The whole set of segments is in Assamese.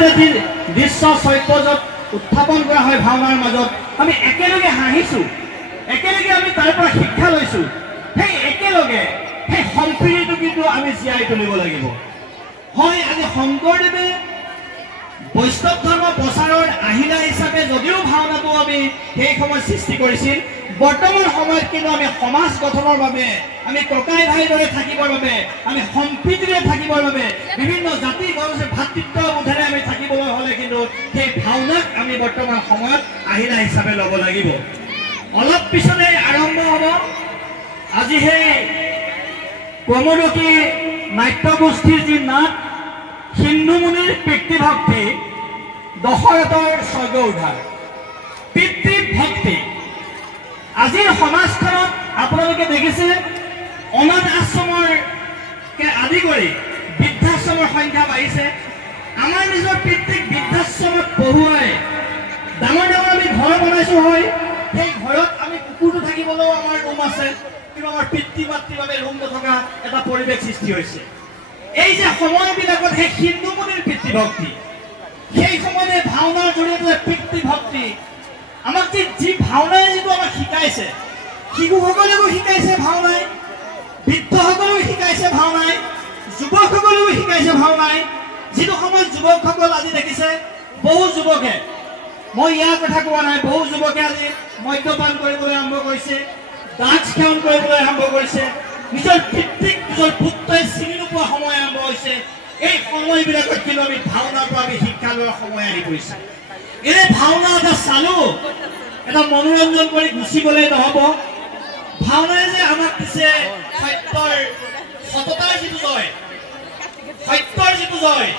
গোটেই দৃশ্য চৰিত্ৰত উত্থাপন কৰা হয় ভাওনাৰ মাজত আমি একেলগে হাঁহিছোঁ একেলগে আমি তাৰ পৰা শিক্ষা লৈছোঁ সেই একেলগে সেই সম্প্ৰীতিটো কিন্তু আমি জীয়াই তুলিব লাগিব হয় আজি শংকৰদেৱে বৈষ্ণৱ ধৰ্ম প্ৰচাৰৰ আহিলা হিচাপে যদিও ভাওনাটো আমি সেই সময়ত সৃষ্টি কৰিছিল বৰ্তমান সময়ত কিন্তু আমি সমাজ গঠনৰ বাবে আমি ককাই ভাইৰ দৰে থাকিবৰ বাবে আমি সম্প্ৰীতিৰে থাকিবৰ বাবে বিভিন্ন জাতি জনজাতিৰ ভাতৃত্ববোধেৰে আমি থাকিবলৈ হ'লে কিন্তু সেই ভাওনাক আমি বৰ্তমান সময়ত আহিলা হিচাপে ল'ব লাগিব অলপ পিছতে আৰম্ভ হ'ব আজি সেই প্ৰমোদকী নাট্যগোষ্ঠীৰ যি নাট হিন্দু মুনিৰ পিতৃভক্তি দশৰথৰ স্বৰ্গ উদ্ধাৰ পিতৃভক্তি আজিৰ সমাজখনত আপোনালোকে দেখিছে অনাথ আশ্ৰমৰ আদি কৰি বৃদ্ধাশ্ৰমৰ সংখ্যা বাঢ়িছে আমাৰ নিজৰ পিতৃক বৃদ্ধাশ্ৰমত পঢ়ুৱাই ডাঙৰ ডাঙৰ আমি ঘৰ বনাইছোঁ হয় সেই ঘৰত আমি কুকুৰটো থাকিবলৈও আমাৰ ৰুম আছে কিন্তু আমাৰ পিতৃ মাতৃৰ বাবে ৰুম নথকা এটা পৰিৱেশ সৃষ্টি হৈছে এই যে সময়বিলাকত সেই হিন্দু মুনিৰ পিতৃভক্তি সেই সময়তে ভাওনাৰ জৰিয়তে পিতৃভক্তি আমাক যি ভাওনাই যিটো আমাক শিকাইছে শিশুসকলেও শিকাইছে ভাওনাই বৃদ্ধসকলেও শিকাইছে ভাওনাই যুৱকসকলেও শিকাইছে ভাওনাই যিটো সময়ত যুৱকসকল আজি দেখিছে বহু যুৱকে মই ইয়াৰ কথা কোৱা নাই বহু যুৱকে আজি মদ্যপান কৰিবলৈ আৰম্ভ কৰিছে ড্ৰাগছ সেৱন কৰিবলৈ আৰম্ভ কৰিছে নিজৰ পিতৃক নিজৰ পুত্ৰই চিনি নোপোৱা সময় আৰম্ভ হৈছে এই সময়বিলাকত কিন্তু আমি ভাওনাৰ পৰা আমি শিক্ষা লোৱাৰ সময় আহি পৰিছে এনে ভাওনা এটা চালো এটা মনোৰঞ্জন কৰি গুচিবলৈ নহ'ব ভাওনাই যে আমাক দিছে সত্যৰ সততাৰ যিটো জয় সত্যৰ যিটো জয়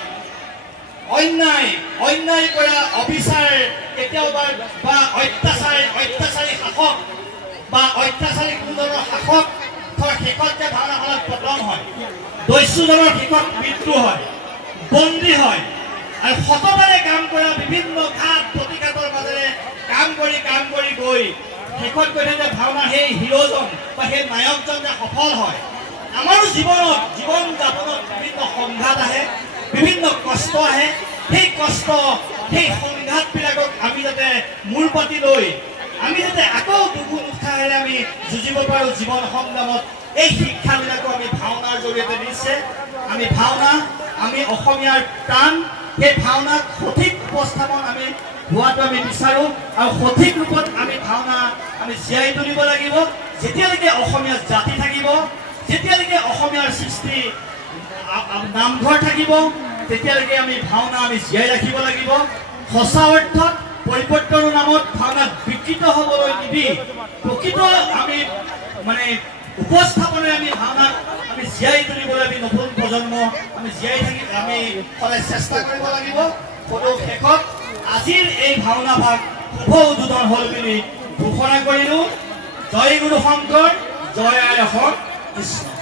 অন্যায় কৰা অবিচাৰ কেতিয়াও বা অত্যাচাৰী শাসক বা অত্যাচাৰী কোনো ধৰণৰ শাসক শেষত যে ভাওনাখনত পতন হয় দস্যুজনৰ শেষত মৃত্যু হয় বন্দী হয় আৰু সততাৰে কাম কৰা বিভিন্ন ঘাত প্ৰতিঘাতৰ মাজেৰে কাম কৰি গৈ শেষত গৈ যে ভাওনা সেই হিৰোজন বা সেই নায়কজন যে সফল হয় আমাৰো জীৱন যাপনত বিভিন্ন সংঘাত আহে বিভিন্ন কষ্ট আহে সেই কষ্ট সেই সংঘাতবিলাকক আমি যাতে মূৰ পাতি লৈ আমি যাতে আকৌ দুগুণ উৎসাহেৰে আমি যুঁজিব পাৰোঁ জীৱন সংগ্ৰামত এই শিক্ষাবিলাকো আমি ভাওনাৰ জৰিয়তে দিছে আমি ভাওনা আমি অসমীয়াৰ প্ৰাণ সেই ভাওনাক সঠিক উপস্থাপন আমি হোৱাটো আমি বিচাৰোঁ আৰু সঠিক ৰূপত আমি ভাওনা আমি জীয়াই তুলিব লাগিব যেতিয়ালৈকে অসমীয়া জাতি থাকিব যেতিয়ালৈকে অসমীয়াৰ সৃষ্টি নামঘৰ থাকিব তেতিয়ালৈকে আমি ভাওনা আমি জীয়াই ৰাখিব লাগিব সঁচা অৰ্থত পৰিৱৰ্তনৰ নামত ভাওনাক বিকৃত হ'বলৈ নিদি প্ৰকৃত আমি মানে উপস্থাপনেৰে আমি ভাওনাক আমি জীয়াই তুলিবলৈ আমি নতুন প্ৰজন্ম আমি জীয়াই থাকি আমি সদায় চেষ্টা কৰিব লাগিব সদৌ শেষত আজিৰ এই ভাওনা ভাগ শুভ উদ্বোধন হ'ল বুলি ঘোষণা কৰিলোঁ জয় গুৰু শংকৰ জয় আই অসম কৃষ্ণ